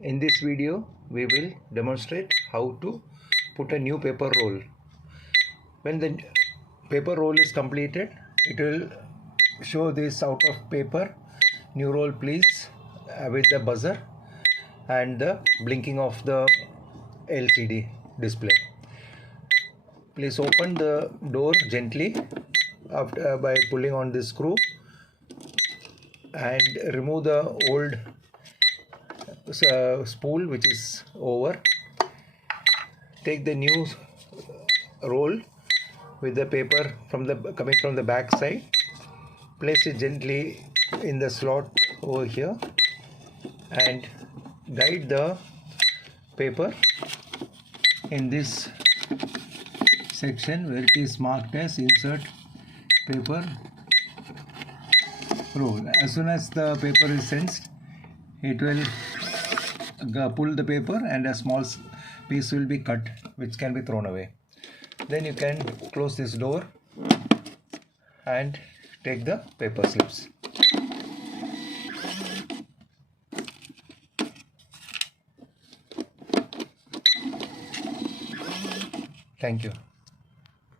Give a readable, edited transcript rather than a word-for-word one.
In this video, we will demonstrate how to put a new paper roll. When the paper roll is completed, it will show this out of paper, new roll please, with the buzzer and the blinking of the LCD display. Please open the door gently by pulling on this screw and remove the old spool which is over. Take the new roll with the paper coming from the back side. Place it gently in the slot over here and guide the paper in this section where it is marked as insert paper roll. As soon as the paper is sensed, it will pull the paper and a small piece will be cut, which can be thrown away. Then you can close this door and take the paper slips. Thank you.